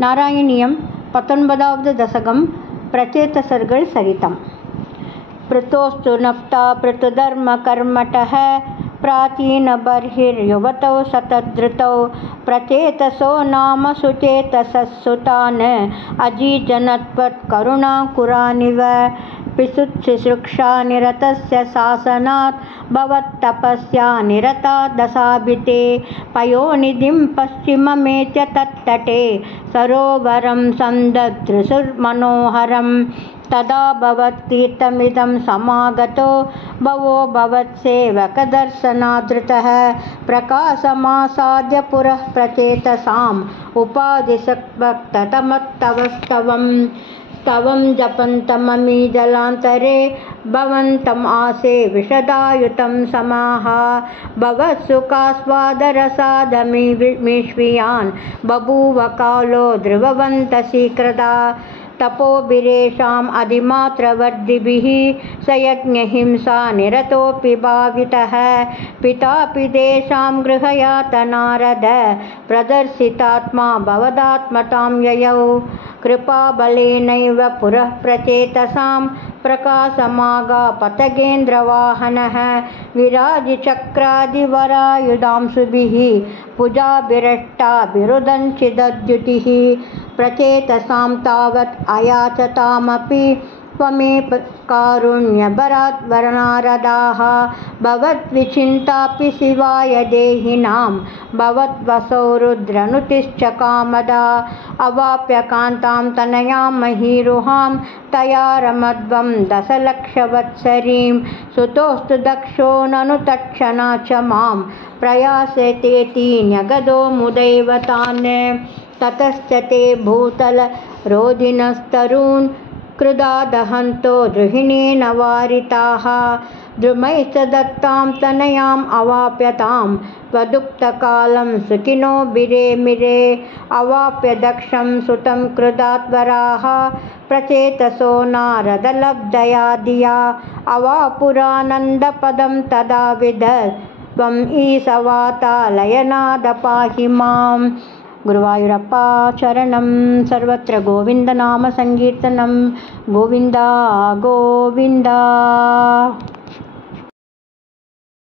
నారాయణీయం 19వ దశకం ప్రచేతసర్గల్ సరితం. పృతోస్తు నప్తా పృతుధర్మ కర్మటః ప్రాచీన బర్హిర్యువతౌ శతధృతౌ ప్రచేతసో నామ సుచేతసస్సుతాన్ అజీజనత్వత్ కరుణాకురానివ పిశుచ్శుశ్రూషా నిరతస్య శాసనాత్ భవత్తపస్యా నిరతా దశాభితే పయోనిధిం పశ్చిమమేత్య తత్తటే సరోవరం సందదృశుర్మనోహరం తదా భవత్తీర్థమిదం సమాగతో భవో భవత్సేవకదర్శనాదృతః ప్రకాశమాసాద్య పురః ప్రచేతసాం ఉపాదిశక్తమత్తవస్తవం స్తవం జపంతమమి జలాంతరే భవంతం ఆసే విషదాయుతం సమాహ భవత్సుఖాస్వాదరసాదమిష్వియాన్ బభూవ కాలో ధ్రువవంత శీఘ్రదా తపోభిరేషాం అధిమాత్రవర్ధిభిః సయజ్ఞహింసా నిరతోపి భావితః పితాపి దేశాం గృహయాతనారద ప్రదర్శితాత్మా భవదాత్మతాం యయౌ కృపాబలేనైవ పురః ప్రచేతసాం ప్రకాశమాగా పతగేంద్రవాహనః విరాజిచక్రాదివరాయుధాంశుభిః భుజాభిరష్టాభిరుదంచిదద్యుతిः ప్రచేతసాం తావత్ అయాచతామపి త్వమే కారుణ్యభరాత్ వరనారదాః భవద్విచింతాపి శివాయ దేహినాం భవద్వసౌ రుద్రనుతిశ్చ కామదా అవాప్య కాంతాం తనయాం మహీరుహాం తయా రమధ్వం దశలక్షవత్సరీం సుతోస్తు దక్షో నను తక్షణా చ మాం ప్రయాసతేతి న్యగదో ముదైవ తాన్ తతశ్చ తే భూతల రోదినస్తరూన్ కృదా దహంతో ద్రుహిణేన వారితాః ద్రుమైశ్చ దత్తాం తనయాం అవాప్యతాం త్వదుక్తకాలం సుఖినో బిరేమిరే అవాప్య దక్షం సుతం కృదాత్వరాః ప్రచేతసో నారదలబ్ధయా ధియా అవాపురానందపదం తదా విదత్ త్వం ఈశవాతాలయనాద పాహి మాం. గురువాయూరప్ప చరణం. సర్వత్ర గోవిందనామ సంకీర్తనం. గోవింద గోవింద.